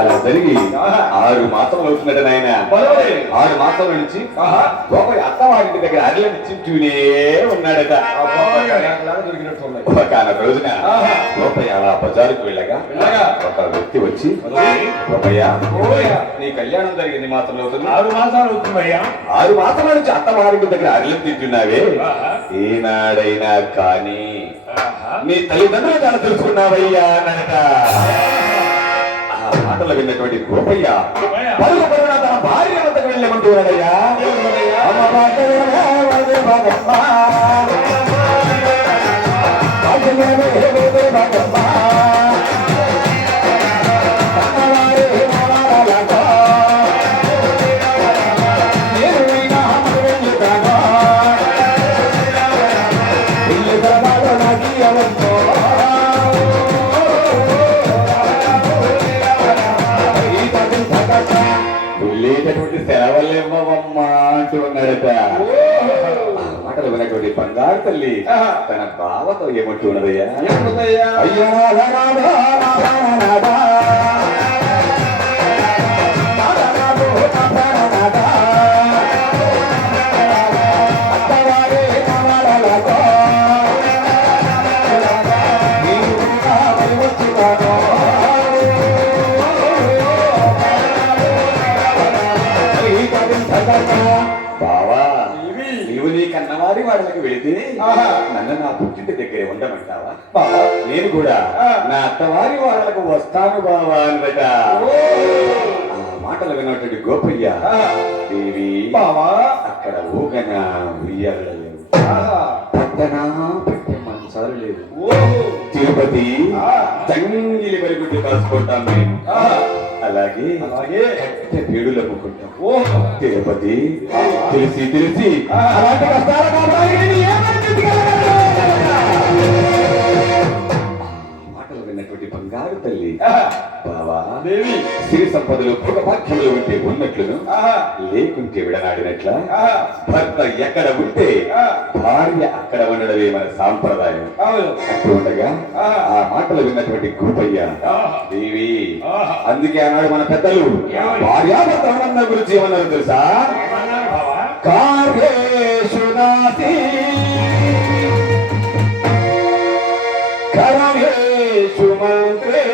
అలా జరిగి 6 మాసములు అవుతున్నట్టు నాయన. 6 మాసాల నుంచి గోపయ్య అత్తవారింటి దగ్గర అరలని చింటూనే ఉన్నాడట. ఒకనొక రోజున గోపయ్య అలా బజారుకు వెళ్ళగా ఒక వ్యక్తి వచ్చి, గోపయ్య నీ కళ్యాణం జరిగింది మాసంలో అవుతుంది, 6 మాసాలు అవుతుందయ్యా. 6 మాసాల నుంచి అత్తవారింటి దగ్గర అరలని తింటున్నావే, ఏనాడైనా కానీ నీ తల్లిదండ్రులు కానీ తెలుసుకున్నావయ్యా అన్నట. ఆ మాటలు విన్నటువంటి గోపయ్య పరుగు పరుగున తన భార్య వద్దకు వెళ్ళమంటున్నాడయ్యా. వెళ్ళేటటువంటి సెలవులేమమ్మా అంటూ ఉన్నాడట. ఆ మాటలు విన్నటువంటి బంగారు తల్లి తన బావతో ఏమంటూ ఉన్నదయ్యా, అయ్యా బావా, నీవు నీ కన్నవారి వాళ్ళకి వెళితే నన్ను నా పుట్టింటి దగ్గరే ఉండమంటావా? నేను కూడా నా అత్తవారి వాళ్ళకు వస్తాను బావా అన్నట. ఆ మాటలు విన్నటువంటి గోపయ్య, దేవి అక్కడ ఊగన ఉయ్యాలలేదు, పక్కన పెట్టే మంచాలు లేదు, తిరుపతి జంగిలి వరకు కాసుకుంటాం మేము, అలాగే పేడులు అమ్ముకుంటాం. తిరుపతి తెలిసి అలాంటి మాటలు విన్నటువంటి బంగారు తల్లి, బావా సిరి సంపదలు భోగభాగ్యములు ఉంటే ఉన్నట్లును, లేకుంటే విడనాడినట్ల భర్త ఎక్కడ ఉంటే భార్య అక్కడ ఉండడమే మన సాంప్రదాయం అంటూ ఉండగా ఆ మాటలు విన్నటువంటి గోపయ్య, దేవి అందుకే అన్నాడు మన పెద్దలు, భార్యాభర్తల గురించి ఏమన్నారు తెలుసా? కార్యేషు నాసి కరణేషు మంత్రే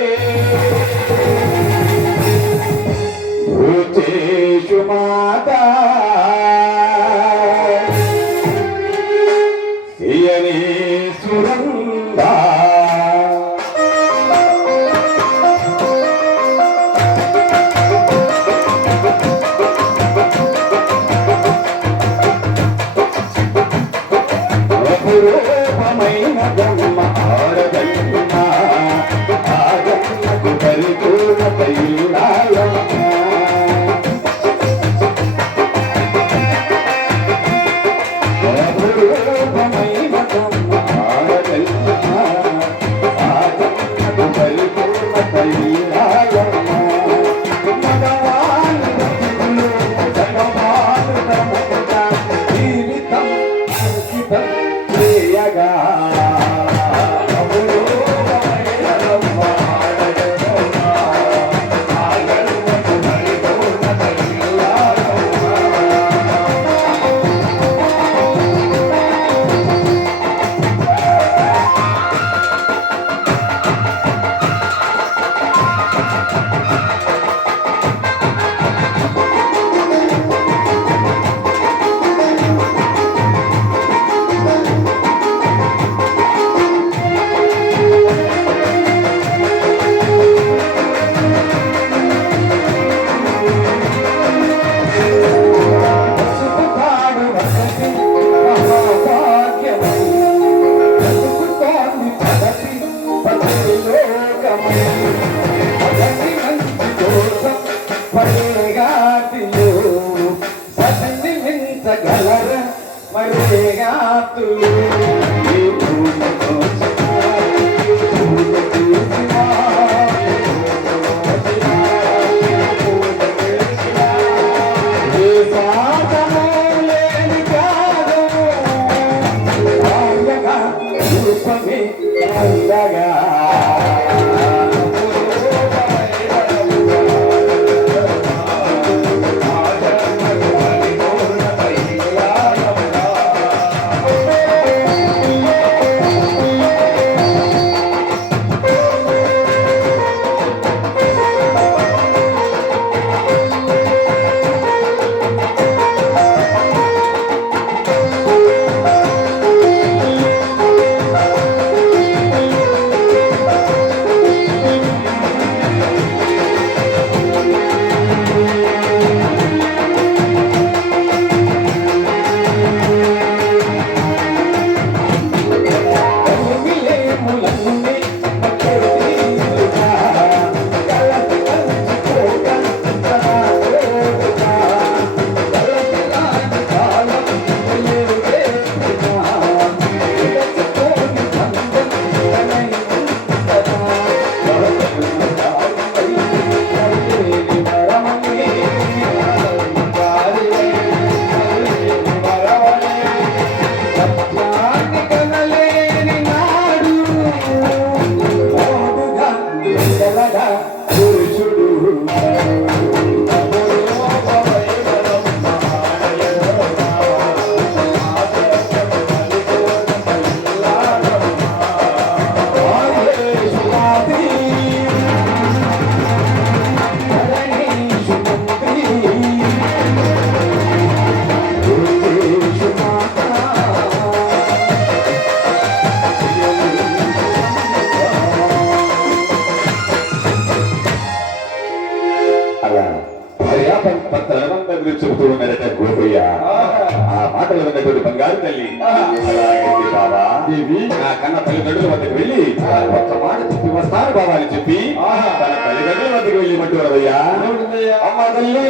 భూతేషు మాతా శయనే సురందా. రూపమైన బ్రహ్మ ఆరదన్న ఆగన్నకు పరిపూర్ణత ఇల్లాలమ్మ. రూపమైన బ్రహ్మ ఆరదన్న ఆగన్నకు పరిపూర్ణత ఇల్లాలమ్మ. మగవాళ్ళు బతుకులు జగవాళ్ళు తమకుట జీవితం అంకితం చేయగా పత్రాలు చెబుతూ ఉన్నదట గోపయ్య. ఆ మాటలు విన్నటువంటి బంగారు తల్లి అలాగైతే బాబా నా కన్న తల్లిదండ్రుల వద్దకు వెళ్ళి ఒక్క మాట చెప్పి వస్తాను బాబా అని చెప్పి తన తల్లిదండ్రుల వద్దకు వెళ్ళి మంటున్నారయ్యా. అమ్మ తల్లి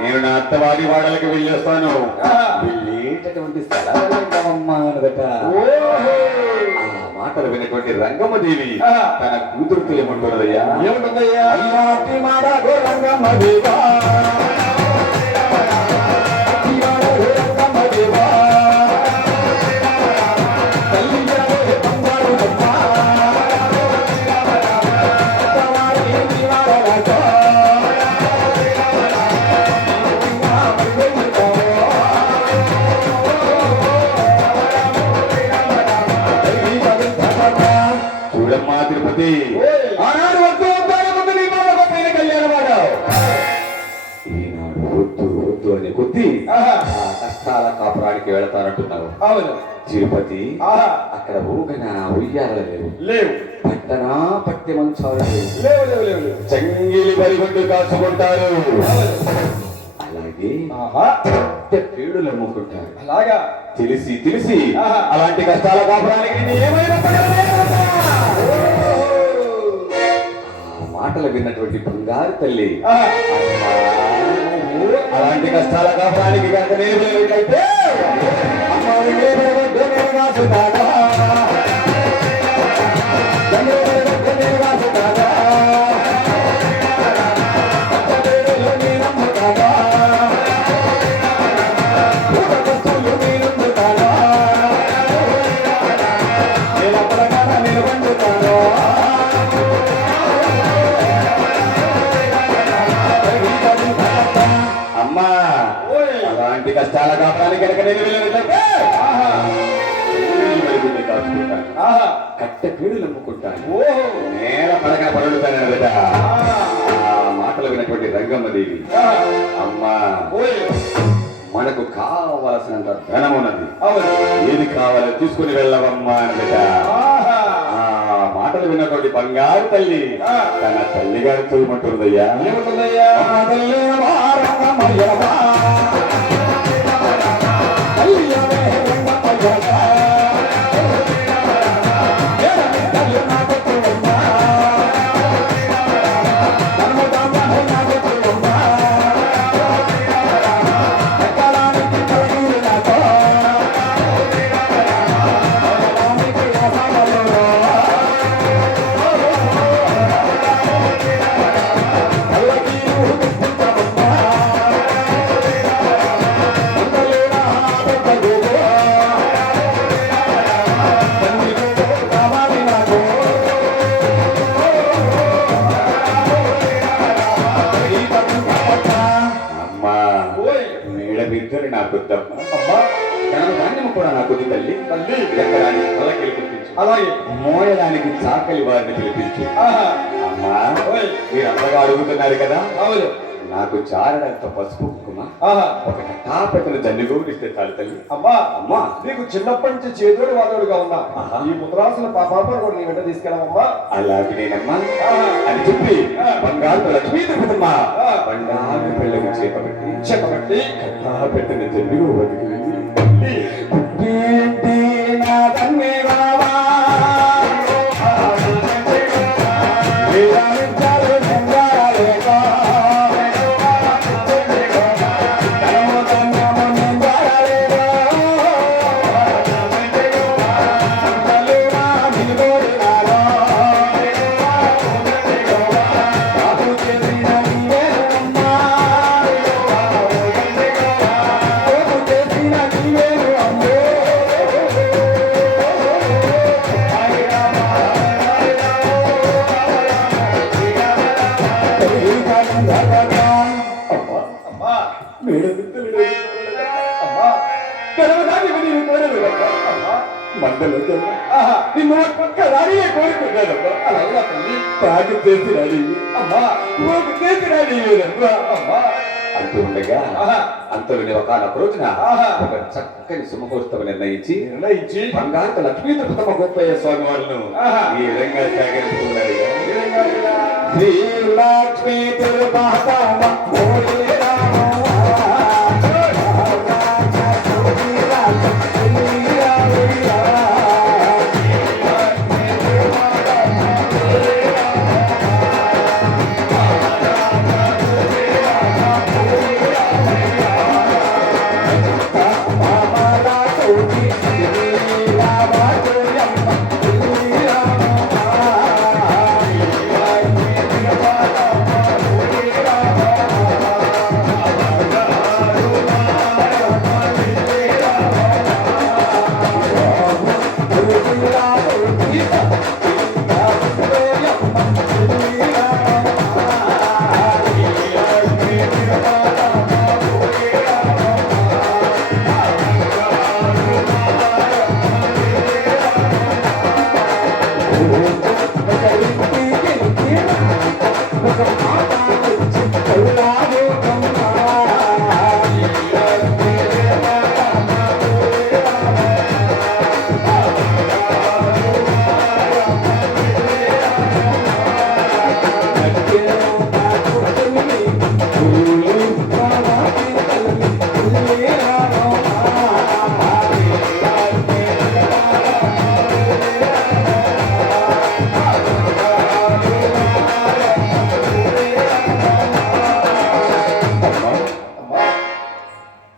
నేను నా అత్తవారి వాడలకు వెళ్ళొస్తాను. వెళ్ళేటటువంటి స్థలాలమ్మా అనదట. ఆ మాటలు వినటువంటి రంగమ్మదేవి తన కూతురుతో ఏమంటున్నదయ్యా? ఏమంటుందయ్యా? రంగమ్మదేవా చూడమ్మా తిరుపతి, ఆనాడు వద్దు వద్దు నీ బాబా పైన కళ్యాణమాట. ఈనాడు వద్దు వద్దు అనే కొద్ది కష్టాల కాపురానికి వెళతానంటున్నావు. అవును తిరుపతి, అక్కడ ఊగన ఉయ్యాల లేవు, పట్టనా పట్టి మంచాలు లేవు, చంగిలి పరిగొడ్డు కాచుకుంటారు, అలాగే పీడులు అమ్ముకుంటారు. అలాగా తెలిసి తెలిసి అలాంటి కష్టాల కాపురానికి ఏమైనా మాటలు విన్నటువంటి బంగారు తల్లి అలాంటి కష్టాల కాపురానికి కనుక నేర్చుకుంటే కష్టాల కాపురానికి కనుక నేను వెళ్ళినట్లయితే కట్ట పీడులు అమ్ముకుంటాను, నేల పడక పడుతాను. మాటలు వినటువంటి రంగమ్మదేవి, అమ్మా మనకు కావలసినంత ధనం ఉన్నది, ఏది కావాలో తీసుకుని వెళ్ళవమ్మా అనట. మాటలు విన్నటువంటి బంగారు తల్లి తన తల్లి గారితో ఏమంటుందయ్యా? అలాగే మోయడానికి చాకలి వారిని పిలిపించు. అమ్మా మీరు అంతగా అడుగుతున్నారు కదా, అవును నాకు చారడంత పసుపు కుంకుమ ఒక కట్టాపెట్టను జల్లిగోడిస్తే చాలు తల్లి. అమ్మా అమ్మా నీకు చిన్నప్పటి నుంచి చేదోడు వాదోడుగా ఉన్నా ఈ ముద్రాసుల పాపాపరు కూడా నీ వెంట తీసుకెళ్ళమమ్మా. అలాగే నేనమ్మా అని చెప్పి బంగారు లక్ష్మీ తిరుగుతుమ్మా బంగారు పిల్లకి చేపబట్టి కట్టాపెట్టని జల్లిగో వదిలి మండలో నిన్న పక్క రాడియే కోరుకున్నాడమ్మా. అలాగా తల్లి. పాటు చేసి రాడి అమ్మా ఒక చేసి రాడి అమ్మా అంటూ ఉండగా అంతలోని ఒకనొక రోజున ఆహా. ఒక చక్కని సుముహూర్తం నిర్ణయించి నిర్ణయించి బంగారు లక్ష్మీ తిరుపతమ్మ గొప్పయ్య స్వామి వాళ్ళను ఆహా. ఈ విధంగా సాగరిస్తున్నారు. ఈ విధంగా ఇలా శ్రీ లక్ష్మీ తిరుపతమ్మ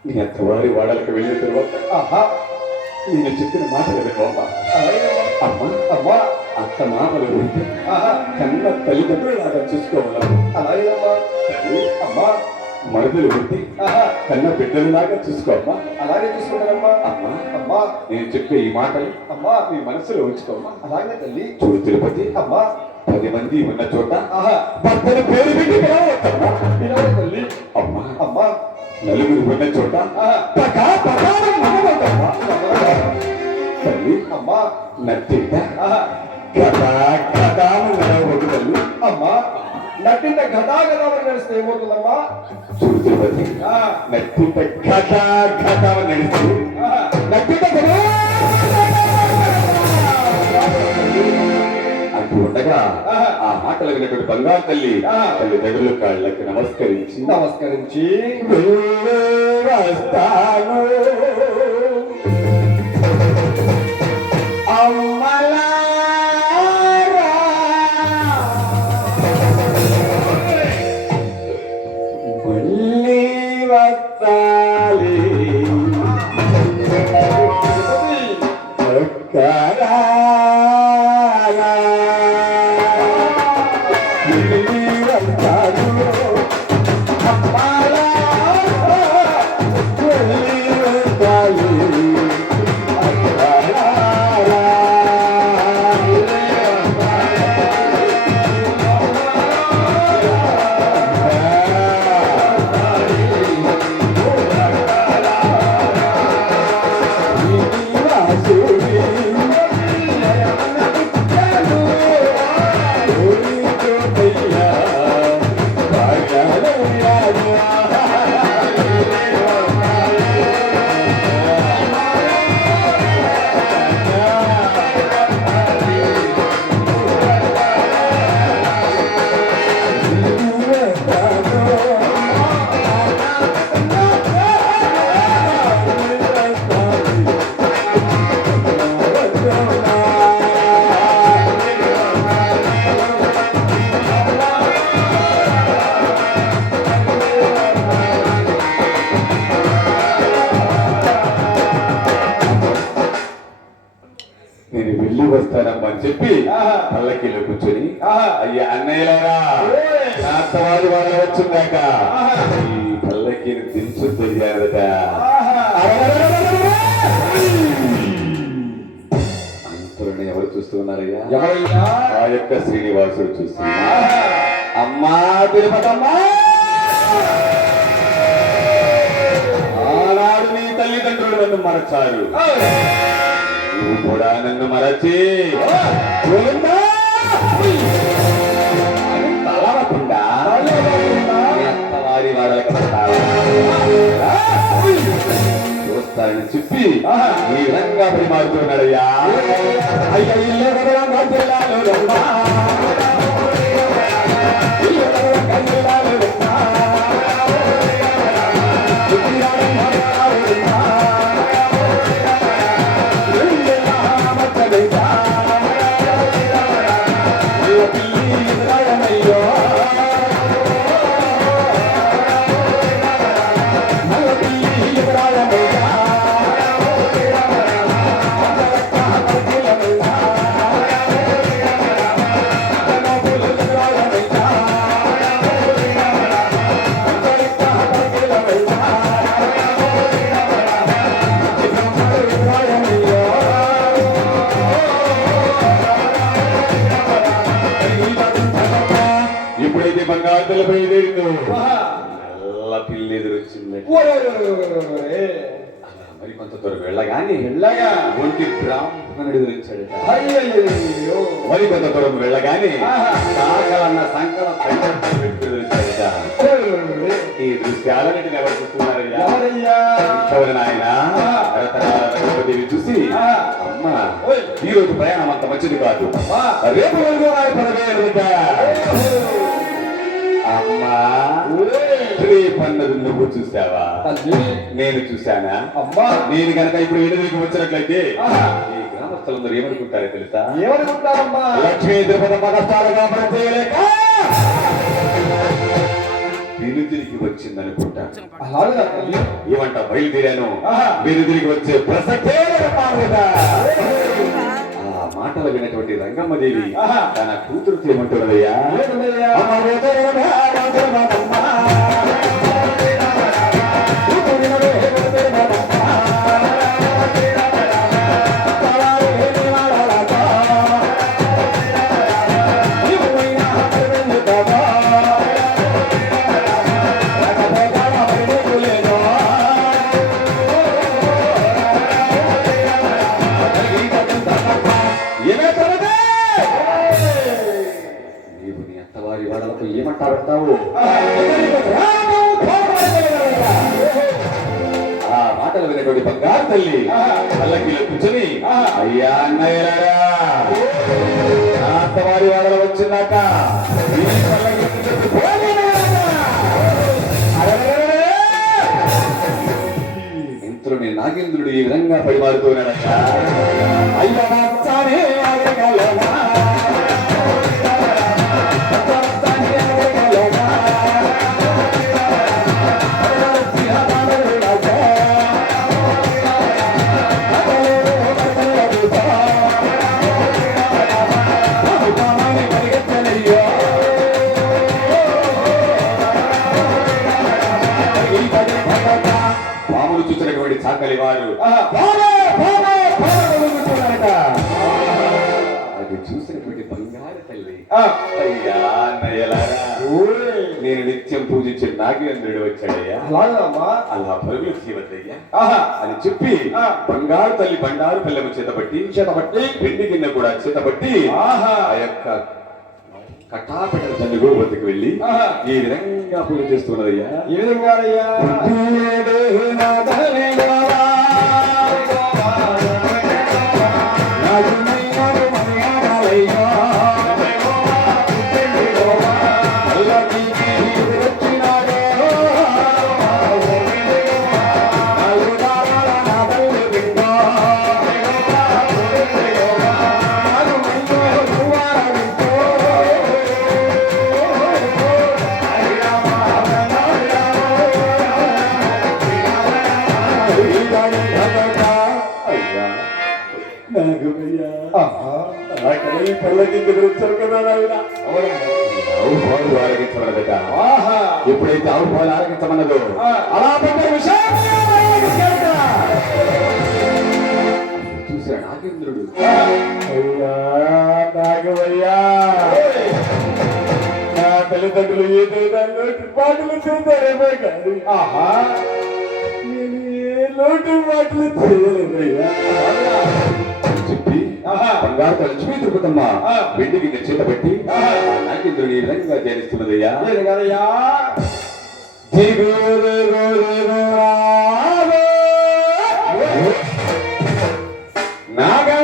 నీ అత్తవారి వాడలకు వెళ్ళిన తర్వాత ఆహా నేను చెప్పిన మాటలు వినవమ్మా. అమ్మా అమ్మా అత్త మామలు ఉంటే ఆహా కన్న తల్లిదండ్రులాగా చూసుకోవాలమ్మా. అలాగేనమ్మా తల్లి అమ్మా మరుదులు ఉంటే ఆహా కన్న బిడ్డలలాగా చూసుకోమ్మా. అలాగే చూసుకుంటానమ్మా అమ్మా అమ్మా నేను చెప్పే ఈ మాటలు అమ్మా నీ మనసులో ఉంచుకోమ్మా. అలాగే తల్లి చూడు తిరుపతి, అమ్మా 10 మంది ఉన్న చోట ఆహా భర్తల పేరు పెట్టి పిలవవద్దమ్మా. పిలవదు తల్లి అమ్మా అమ్మా నలుగురు ఉన్న చోట ఆహా పకారం మనవద్దమ్మా. తల్లి అమ్మా నట్టింట ఆహా కథాను నడవదు తల్లి. అమ్మా నట్టింట ఘటాగతామని నడిస్తే ఏమవుతుందమ్మా చూడు తిరుపతి, ఆ, నట్టింట కథాను నడిచి ఆహా. నట్టింట అంటూ ఉండగా ఆహా. ఆ మాటలు విన్నటువంటి బంగారు తల్లి ఆహా. తల్లిదండ్రుల కాళ్ళకి నమస్కరించి నమస్కరించి వస్తాను అమ్మలారా, మళ్ళీ వస్తాలి ఒక్కరారా, మళ్ళీ వస్తాను అమ్మలారా, మళ్ళీ వస్తాలి ఒక్కరారా. నేను వెళ్ళి వస్తానమ్మా అని చెప్పి ఆహా. పల్లకీలో కూర్చొని ఆహా. అయ్యా అన్నయ్యలారా ఓయ్. నా అత్తవారి వాళ్ళు వచ్చిందాక ఆహా. ఈ పల్లకీని దించు తెలియాలట. ఆహా. అంతలోనే ఎవరు చూస్తున్నారయ్యా? ఎవరయ్యా? ఆ యొక్క శ్రీనివాసుడు చూస్తున్నా. ఆహా. అమ్మా తిరుపతమ్మా, ఆనాడు నీ తల్లిదండ్రులు నన్ను మరచారు. ఓయ్. నువ్వు కూడా నన్ను మరచి తలవకుండా వారి వాడలకు చూస్తారని చెప్పి ఈ విధంగా పరిమారుతున్నాడయ్యా. అయ్యా ఎప్పుడైతే బంగారు తలపై నల్ల పిల్లి ఎదురొచ్చింది. మరి కొంత దూరం వెళ్ళగానే ఒంటి బ్రాహ్మణుడు ఎదురించాడట. మరి కొంత దూరం వెళ్ళగానే సాకలన్న సంకల ఎదురించాడట. ఈ దృశ్యాలన్నిటిని ఎవరు చూస్తున్నారయ్యా? నాయన దేవి చూసి అమ్మా ఈ రోజు ప్రయాణం అంత మంచిది కాదు, రేపు అమ్మా రేపన్నది నువ్వు చూసావా? నేను చూశానా? నేను కనుక ఇప్పుడు ఎదురుకి వచ్చినట్లయితే ఈ గ్రామస్తులందరూ ఏమనుకుంటారో తెలుసా? ఏమనుకుంటారమ్మా? లక్ష్మీ తిరుపతి పదస్థాలుగా పనిచేయలేక తిరిగి వచ్చిందనుకుంటా. ఏమంట బయలుదేరాను, మీరు తిరిగి వచ్చే ప్రసక్తే ఆ మాటలు వినటువంటి రంగమ్మదేవి తన కూతురు ఏమంటున్నదయ్యా? ఏమంటావు? ఆ మాటలు వినటువంటి బంగారు తల్లి పల్లకిలో కూర్చొని అయ్యా అన్నయ్యలారా అత్తవారి వాడలు వచ్చిందాక ఇంతలో నేను నాగేంద్రుడు ఈ విధంగా పడిమారుతున్నాడట. అయ్యా పాములు చూసినటువంటి చాకలి వారు అది చూసినటువంటి బంగారు తల్లి అయ్యా అన్నయ్యలారా నేను నిత్యం పూజించే నాగేంద్రుడు వచ్చాడయ్యా, అలా పరుగులు చేయవద్దయ్యా అని చెప్పి బంగారు తల్లి బంగారు పిల్లము చేతబట్టి పెండి గిన్నె కూడా చేతబట్టి ఆ యొక్క కటాపెట్టిన చంద్రుడు వద్దకు వెళ్ళి ఈ విధంగా పూజ చేస్తున్నదయ్యా. ఈ విధంగా ఎప్పుడైతే ఆవు పాలు ఆరగించమన్నదో అలా చూశాడు నాగేంద్రుడు. అయ్యా నాగవయ్యా, నా తల్లిదండ్రులు ఏదైనా లోటు పాటలు చేశారేమో కానీ నేను ఏ లోటు పాటలు చేయలేదయ్యా. ఆహా. బంగారు లక్ష్మీ తిరుపతమ్మ ఆ. వెండి గిన్నె చేత పెట్టి ఆహా. నాగేంద్రుని ఈ విధంగా ధ్యానిస్తున్నదయ్యా. నేను కదయ్యా నాగా